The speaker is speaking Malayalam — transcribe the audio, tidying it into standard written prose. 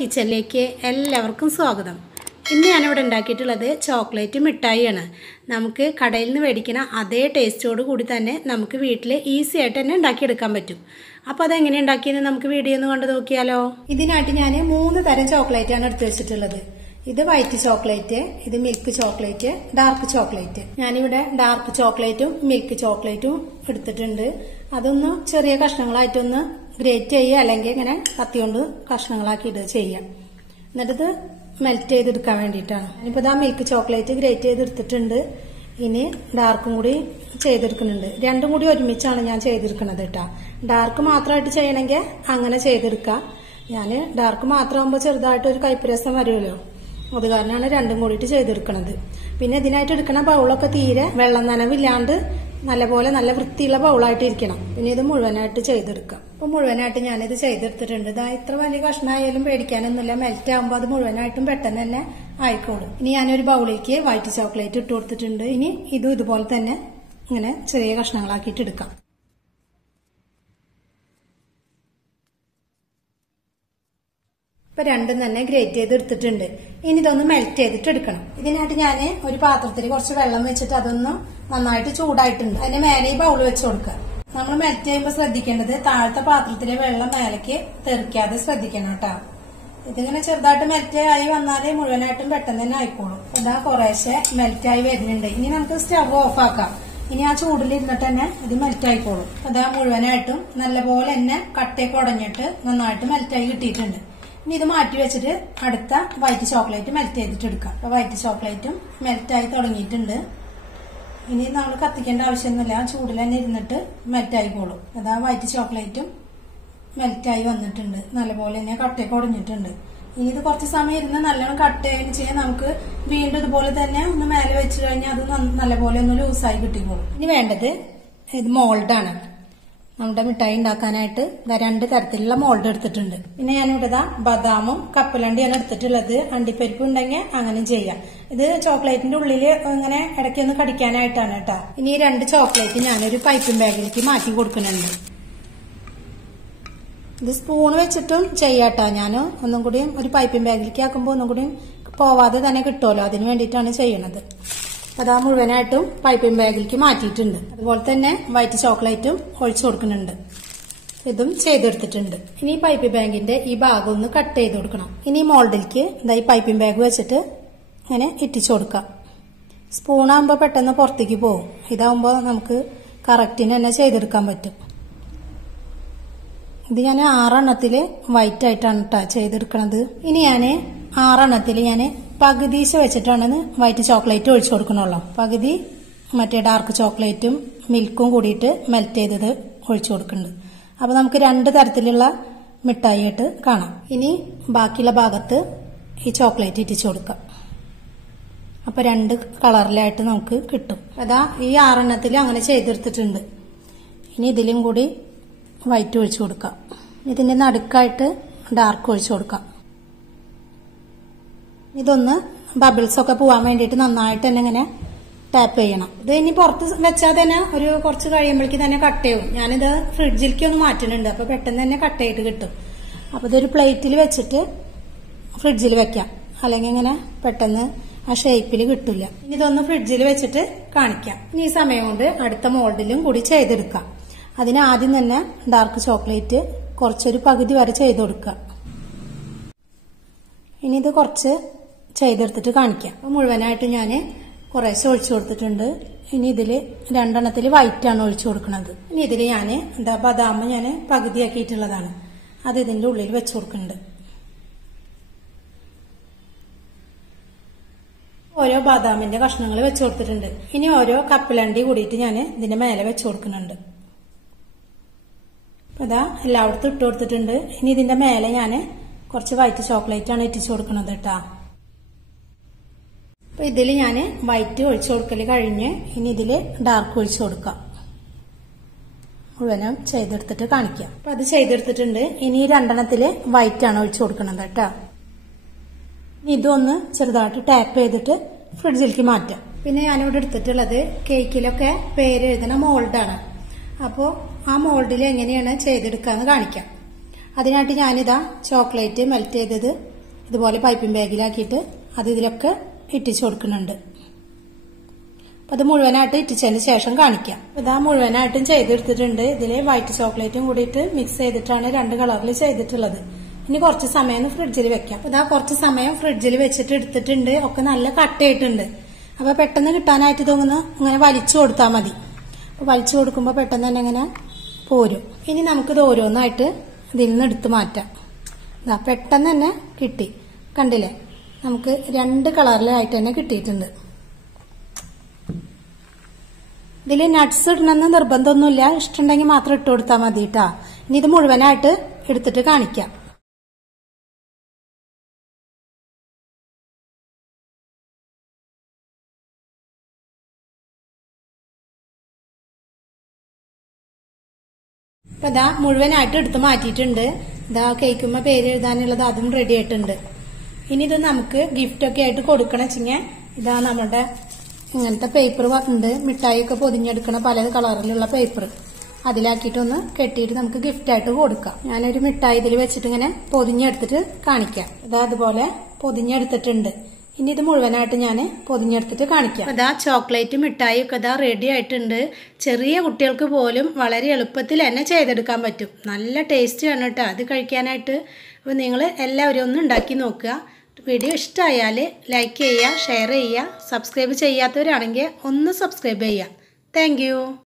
കിച്ചണിലേക്ക് എല്ലാവർക്കും സ്വാഗതം. ഇന്ന് ഞാനിവിടെ ഉണ്ടാക്കിയിട്ടുള്ളത് ചോക്ലേറ്റ് മിഠായിയാണ്. നമുക്ക് കടയിൽ നിന്ന് മേടിക്കുന്ന അതേ ടേസ്റ്റോട് കൂടി തന്നെ നമുക്ക് വീട്ടിൽ ഈസി ആയിട്ട് തന്നെ ഉണ്ടാക്കിയെടുക്കാൻ പറ്റും. അപ്പോൾ അതെങ്ങനെ ഉണ്ടാക്കിയെന്ന് നമുക്ക് വീഡിയോ ഒന്ന് കണ്ടു നോക്കിയാലോ. ഇതിനായിട്ട് ഞാൻ 3 തരം ചോക്ലേറ്റാണ് എടുത്തു വെച്ചിട്ടുള്ളത്. ഇത് വൈറ്റ് ചോക്ലേറ്റ്, ഇത് മിൽക്ക് ചോക്ലേറ്റ്, ഡാർക്ക് ചോക്ലേറ്റ്. ഞാനിവിടെ ഡാർക്ക് ചോക്ലേറ്റും മിൽക്ക് ചോക്ലേറ്റും എടുത്തിട്ടുണ്ട്. അതൊന്ന് ചെറിയ കഷ്ണങ്ങളായിട്ടൊന്ന് ഗ്രേറ്റ് ചെയ്യുക, അല്ലെങ്കിൽ ഇങ്ങനെ കത്തി കൊണ്ട് കഷ്ണങ്ങളാക്കിയിട്ട് ചെയ്യാം. എന്നിട്ട് മെൽറ്റ് ചെയ്തെടുക്കാൻ വേണ്ടിയിട്ടാണ്. ഇനിയിപ്പോൾ ഇതാ മിൽക്ക് ചോക്ലേറ്റ് ഗ്രേറ്റ് ചെയ്തെടുത്തിട്ടുണ്ട്. ഇനി ഡാർക്കും കൂടി ചെയ്തെടുക്കുന്നുണ്ട്. രണ്ടും കൂടി ഒരുമിച്ചാണ് ഞാൻ ചെയ്തെടുക്കുന്നത് കേട്ടോ. ഡാർക്ക് മാത്രമായിട്ട് ചെയ്യണമെങ്കിൽ അങ്ങനെ ചെയ്തെടുക്കാം. ഞാൻ ഡാർക്ക് മാത്രമാകുമ്പോൾ ചെറുതായിട്ട് ഒരു കയ്പരസം വരുമല്ലോ, അത് കാരണമാണ് രണ്ടും കൂടിയിട്ട് ചെയ്തെടുക്കുന്നത്. പിന്നെ ഇതിനായിട്ട് എടുക്കുന്ന ബൗളൊക്കെ തീരെ വെള്ളം നനവില്ലാണ്ട് നല്ലപോലെ നല്ല വൃത്തിയുള്ള ബൗളായിട്ട് ഇരിക്കണം. പിന്നെ ഇത് മുഴുവനായിട്ട് ചെയ്തെടുക്കാം. അപ്പൊ മുഴുവനായിട്ട് ഞാനിത് ചെയ്തെടുത്തിട്ടുണ്ട്. ഇതാ ഇത്ര വലിയ കഷ്ണമായാലും പേടിക്കാനൊന്നുമില്ല. മെൽറ്റ് ആകുമ്പോൾ അത് മുഴുവനായിട്ടും പെട്ടെന്ന് തന്നെ ആയിക്കോളും. ഇനി ഞാനൊരു ബൗളിലേക്ക് വൈറ്റ് ചോക്ലേറ്റ് ഇട്ട് കൊടുത്തിട്ടുണ്ട്. ഇനി ഇതും ഇതുപോലെ തന്നെ ഇങ്ങനെ ചെറിയ കഷ്ണങ്ങളാക്കിയിട്ട് എടുക്കാം. ഇപ്പൊ രണ്ടും തന്നെ ഗ്രേറ്റ് ചെയ്ത് എടുത്തിട്ടുണ്ട്. ഇനി ഇതൊന്ന് മെൽറ്റ് ചെയ്തിട്ട് എടുക്കണം. ഇതിനായിട്ട് ഞാൻ ഒരു പാത്രത്തിൽ കുറച്ച് വെള്ളം വെച്ചിട്ട് അതൊന്ന് നന്നായിട്ട് ചൂടായിട്ടുണ്ട്. അതിന്റെ മേലെ ഈ ബൗൾ വെച്ച് കൊടുക്കുക. നമ്മൾ മെൽറ്റ് ചെയ്യുമ്പോൾ ശ്രദ്ധിക്കേണ്ടത് താഴത്തെ പാത്രത്തിലെ വെള്ളം മേലേക്ക് തെറിക്കാതെ ശ്രദ്ധിക്കണം കേട്ടോ. ഇതിങ്ങനെ ചെറുതായിട്ട് മെൽറ്റ് ആയി വന്നാലേ മുഴുവനായിട്ടും പെട്ടെന്ന് തന്നെ ആയിക്കോളും. ഇതാ കുറേശ്ശെ മെൽറ്റ് ആയി വരുന്നുണ്ട്. ഇനി നമുക്ക് സ്റ്റവ് ഓഫ് ആക്കാം. ഇനി ആ ചൂടിലിരുന്നിട്ട് തന്നെ ഇത് മെൽറ്റ് ആയിക്കോളും. അതാ മുഴുവനായിട്ടും നല്ലപോലെ തന്നെ കട്ടയൊക്കെ ഉടഞ്ഞിട്ട് നന്നായിട്ട് മെൽറ്റായി കിട്ടിയിട്ടുണ്ട്. ഇനി ഇത് മാറ്റി വെച്ചിട്ട് അടുത്ത വൈറ്റ് ചോക്ലേറ്റ് മെൽറ്റ് ചെയ്തിട്ട് എടുക്കാം. അപ്പൊ വൈറ്റ് ചോക്ലേറ്റും മെൽറ്റായി തുടങ്ങിയിട്ടുണ്ട്. ഇനി നമ്മൾ കത്തിക്കേണ്ട ആവശ്യമൊന്നുമില്ല, ചൂടിൽ തന്നെ ഇരുന്നിട്ട് മെൽറ്റ് ആയിക്കോളും. അതാ വൈറ്റ് ചോക്ലേറ്റും മെൽറ്റായി വന്നിട്ടുണ്ട്. നല്ലപോലെ തന്നെ കട്ടയൊക്കെ ഉടഞ്ഞിട്ടുണ്ട്. ഇനി ഇത് കുറച്ച് സമയം ഇരുന്ന് നല്ലോണം കട്ടയായി ചെയ്യാൻ നമുക്ക് വീണ്ടും ഇതുപോലെ തന്നെ ഒന്ന് മേലെ വെച്ച് കഴിഞ്ഞാൽ അത് നല്ലപോലെ ഒന്ന് ലൂസായി കിട്ടിക്കോളും. ഇനി വേണ്ടത് ഇത് മോൾഡാണ്. നമ്മുടെ മിഠായി ഉണ്ടാക്കാനായിട്ട് 2 തരത്തിലുള്ള മോൾഡ് എടുത്തിട്ടുണ്ട്. പിന്നെ ഞാനിവിടെ ബദാമും കപ്പലണ്ടിയാണ് എടുത്തിട്ടുള്ളത്. അണ്ടിപ്പരിപ്പ് ഉണ്ടെങ്കിൽ അങ്ങനെ ചെയ്യാം. ഇത് ചോക്ലേറ്റിന്റെ ഉള്ളിൽ ഇങ്ങനെ ഇടയ്ക്കൊന്ന് കടിക്കാനായിട്ടാണ് കേട്ടോ. ഇനി 2 ചോക്ലേറ്റ് ഞാനൊരു പൈപ്പിംഗ് ബാഗിലേക്ക് മാറ്റി കൊടുക്കുന്നുണ്ട്. ഇത് സ്പൂൺ വെച്ചിട്ടും ചെയ്യാട്ടോ. ഞാൻ ഒന്നും കൂടി ഒരു പൈപ്പിംഗ് ബാഗിലേക്ക് ആക്കുമ്പോൾ ഒന്നും കൂടി പോവാതെ തന്നെ കിട്ടുമല്ലോ, അതിന് വേണ്ടിയിട്ടാണ് ചെയ്യണത്. അതാ മുഴുവനായിട്ടും പൈപ്പിംഗ് ബാഗിലേക്ക് മാറ്റിയിട്ടുണ്ട്. അതുപോലെ തന്നെ വൈറ്റ് ചോക്ലേറ്റും ഒഴിച്ചു കൊടുക്കുന്നുണ്ട്. ഇതും ചെയ്തെടുത്തിട്ടുണ്ട്. ഇനി പൈപ്പിംഗ് ബാഗിന്റെ ഈ ഭാഗം ഒന്ന് കട്ട് ചെയ്ത് കൊടുക്കണം. ഇനി മോൾഡിലേക്ക് ഈ പൈപ്പിംഗ് ബാഗ് വെച്ചിട്ട് ഇങ്ങനെ ഇറ്റിച്ചു കൊടുക്കാം. സ്പൂണാകുമ്പോൾ പെട്ടെന്ന് പുറത്തേക്ക് പോകും. ഇതാവുമ്പോൾ നമുക്ക് കറക്റ്റിന് തന്നെ ചെയ്തെടുക്കാൻ പറ്റും. ഇത് ഞാൻ 6 എണ്ണത്തില് വൈറ്റ് ആയിട്ടാണ് കേട്ടോ ചെയ്തെടുക്കണത്. ഇനി ഞാൻ 6 എണ്ണത്തില് ഞാൻ പകുതീശ വെച്ചിട്ടാണ് വൈറ്റ് ചോക്ലേറ്റ് ഒഴിച്ചു കൊടുക്കണുള്ളൂ. പകുതി മറ്റേ ഡാർക്ക് ചോക്ലേറ്റും മിൽക്കും കൂടിയിട്ട് മെൽറ്റ് ചെയ്തത് ഒഴിച്ചു കൊടുക്കുന്നുണ്ട്. അപ്പൊ നമുക്ക് 2 തരത്തിലുള്ള മിഠായി ആയിട്ട് കാണാം. ഇനി ബാക്കിയുള്ള ഭാഗത്ത് ഈ ചോക്ലേറ്റ് ഇറ്റിച്ചു കൊടുക്കാം. അപ്പൊ 2 കളറിലായിട്ട് നമുക്ക് കിട്ടും. അതാ ഈ 6 എണ്ണത്തിൽ അങ്ങനെ ചെയ്തെടുത്തിട്ടുണ്ട്. ഇനി ഇതിലും കൂടി വൈറ്റ് ഒഴിച്ചു കൊടുക്കാം. ഇതിന്റെ നടുക്കായിട്ട് ഡാർക്ക് ഒഴിച്ചു കൊടുക്കാം. ഇതൊന്ന് ബബിൾസ് ഒക്കെ പോവാൻ വേണ്ടിയിട്ട് നന്നായിട്ട് തന്നെ ഇങ്ങനെ ടാപ്പ് ചെയ്യണം. ഇത് ഇനി പുറത്ത് വെച്ചാൽ തന്നെ ഒരു കുറച്ച് കഴിയുമ്പോഴേക്ക് തന്നെ കട്ട് ചെയ്യും. ഞാനിത് ഫ്രിഡ്ജിലേക്ക് ഒന്ന് മാറ്റുന്നുണ്ട്. അപ്പൊ പെട്ടെന്ന് തന്നെ കട്ട് ചെയ്തിട്ട് കിട്ടും. അപ്പൊ ഇതൊരു പ്ലേറ്റിൽ വെച്ചിട്ട് ഫ്രിഡ്ജിൽ വെക്കാം, അല്ലെങ്കിൽ ഇങ്ങനെ പെട്ടെന്ന് ആ ഷേപ്പിൽ കിട്ടില്ല. ഇനി ഇതൊന്ന് ഫ്രിഡ്ജിൽ വെച്ചിട്ട് കാണിക്കാം. ഇനി ഈ സമയം കൊണ്ട് അടുത്ത മോൾഡിലും കൂടി ചെയ്തെടുക്കാം. അതിന് ആദ്യം തന്നെ ഡാർക്ക് ചോക്ലേറ്റ് കുറച്ചൊരു പകുതി വരെ ചെയ്ത് കൊടുക്കുക. ഇനി ഇത് കുറച്ച് ചെയ്തെടുത്തിട്ട് കാണിക്കാം. അപ്പൊ മുഴുവനായിട്ട് ഞാൻ കുറേശ്ശെ ഒഴിച്ചു കൊടുത്തിട്ടുണ്ട്. ഇനി ഇതില് 2 എണ്ണത്തിൽ വൈറ്റ് ആണ് ഒഴിച്ചു കൊടുക്കുന്നത്. ഇനി ഇതിൽ ഞാൻ ബദാം ഞാൻ പകുതിയാക്കിയിട്ടുള്ളതാണ്, അത് ഇതിന്റെ ഉള്ളിൽ വെച്ചു കൊടുക്കുന്നുണ്ട്. ഓരോ ബദാമിന്റെ കഷ്ണങ്ങൾ വെച്ചു കൊടുത്തിട്ടുണ്ട്. ഇനി ഓരോ കപ്പലണ്ടി കൂടിയിട്ട് ഞാൻ ഇതിന്റെ മേലെ വെച്ചു കൊടുക്കുന്നുണ്ട്. അതാ എല്ലായിടത്തും ഇട്ട് കൊടുത്തിട്ടുണ്ട്. ഇനി ഇതിന്റെ മേലെ ഞാൻ കുറച്ച് വൈറ്റ് ചോക്ലേറ്റ് ആണ് ഇറ്റിച്ചു കൊടുക്കുന്നത് കേട്ടാ. അപ്പൊ ഇതില് ഞാൻ വൈറ്റ് ഒഴിച്ചു കൊടുക്കല് കഴിഞ്ഞ് ഇനി ഇതില് ഡാർക്ക് ഒഴിച്ചു കൊടുക്കാം. മുഴുവനും ചെയ്തെടുത്തിട്ട് കാണിക്കാം. അപ്പൊ അത് ചെയ്തെടുത്തിട്ടുണ്ട്. ഇനി 2 എണ്ണത്തില് വൈറ്റ് ആണ് ഒഴിച്ചു കൊടുക്കുന്നത് കേട്ടാ. ഇതൊന്ന് ചെറുതായിട്ട് ടാപ്പ് ചെയ്തിട്ട് ഫ്രിഡ്ജിലേക്ക് മാറ്റാം. പിന്നെ ഞാനിവിടെ എടുത്തിട്ടുള്ളത് കേക്കിലൊക്കെ പേര് എഴുതുന്ന മോൾഡാണ്. അപ്പോൾ ആ മോൾഡിൽ എങ്ങനെയാണ് ചെയ്തെടുക്കാന്ന് കാണിക്കാം. അതിനായിട്ട് ഞാനിതാ ചോക്ലേറ്റ് മെൽറ്റ് ചെയ്തത് ഇതുപോലെ പൈപ്പിംഗ് ബാഗിലാക്കിയിട്ട് അത് ഇതിലൊക്കെ ഇട്ടിച്ച് കൊടുക്കുന്നുണ്ട്. അപ്പം അത് മുഴുവനായിട്ട് ഇട്ടിച്ചതിന് ശേഷം കാണിക്കാം. ഇതാ മുഴുവനായിട്ടും ചെയ്തെടുത്തിട്ടുണ്ട്. ഇതിൽ വൈറ്റ് ചോക്ലേറ്റും കൂടിയിട്ട് മിക്സ് ചെയ്തിട്ടാണ് 2 കളറിൽ ചെയ്തിട്ടുള്ളത്. ഇനി കുറച്ച് സമയം ഫ്രിഡ്ജിൽ വെക്കാം. ഇതാ കുറച്ച് സമയം ഫ്രിഡ്ജിൽ വെച്ചിട്ട് എടുത്തിട്ടുണ്ട്. ഒക്കെ നല്ല കട്ടയായിട്ടുണ്ട്. അപ്പൊ പെട്ടെന്ന് കിട്ടാനായിട്ട് തോന്നുന്നു ഇങ്ങനെ വലിച്ചു കൊടുത്താൽ മതി. അപ്പൊ വലിച്ചു കൊടുക്കുമ്പോൾ പെട്ടെന്ന് തന്നെ ഇങ്ങനെ പോരും. ഇനി നമുക്കിത് ഓരോന്നായിട്ട് ഇതിൽ നിന്ന് എടുത്ത് മാറ്റാം. ഇതാ പെട്ടെന്ന് തന്നെ കിട്ടി. കണ്ടില്ലേ, നമുക്ക് 2 കളറിലായിട്ട് തന്നെ കിട്ടിയിട്ടുണ്ട്. ഇതിൽ നട്ട്സ് ഇടണമെന്ന് നിർബന്ധമൊന്നുമില്ല. ഇഷ്ടമുണ്ടെങ്കിൽ മാത്രം ഇട്ട് കൊടുത്താൽ മതി കേട്ടാ. ഇനി ഇത് മുഴുവനായിട്ട് എടുത്തിട്ട് കാണിക്കാം. അപ്പൊ ഇതാ മുഴുവനായിട്ട് എടുത്ത് മാറ്റിയിട്ടുണ്ട്. ഇതാ കേക്കുമ്പോ പേര് എഴുതാനുള്ളത് അതും റെഡി ആയിട്ടുണ്ട്. ഇനി ഇത് നമുക്ക് ഗിഫ്റ്റ് ഒക്കെ ആയിട്ട് കൊടുക്കണം വെച്ചിങ്ങനെ ഇതാ നമ്മുടെ ഇങ്ങനത്തെ പേപ്പർ ഉണ്ട്. മിഠായി ഒക്കെ പൊതിഞ്ഞെടുക്കണ പല കളറിലുള്ള പേപ്പർ അതിലാക്കിയിട്ടൊന്ന് കെട്ടിയിട്ട് നമുക്ക് ഗിഫ്റ്റ് ആയിട്ട് കൊടുക്കാം. ഞാനൊരു മിഠായി ഇതിൽ വെച്ചിട്ട് ഇങ്ങനെ പൊതിഞ്ഞെടുത്തിട്ട് കാണിക്കാം. ഇതാ അതുപോലെ പൊതിഞ്ഞെടുത്തിട്ടുണ്ട്. ഇനി ഇത് മുഴുവനായിട്ട് ഞാൻ പൊതിഞ്ഞെടുത്തിട്ട് കാണിക്കാം. ഇതാ ചോക്ലേറ്റ് മിഠായി ഒക്കെ ഇതാ റെഡി ആയിട്ടുണ്ട്. ചെറിയ കുട്ടികൾക്ക് പോലും വളരെ എളുപ്പത്തിൽ തന്നെ ചെയ്തെടുക്കാൻ പറ്റും. നല്ല ടേസ്റ്റ് ആണ് കേട്ടോ അത് കഴിക്കാനായിട്ട്. അപ്പോൾ നിങ്ങൾ എല്ലാവരും ഒന്ന് ഉണ്ടാക്കി നോക്കുക. വീഡിയോ ഇഷ്ടമായാൽ ലൈക്ക് ചെയ്യുക, ഷെയർ ചെയ്യുക. സബ്സ്ക്രൈബ് ചെയ്യാത്തവരാണെങ്കിൽ ഒന്ന് സബ്സ്ക്രൈബ് ചെയ്യുക. താങ്ക്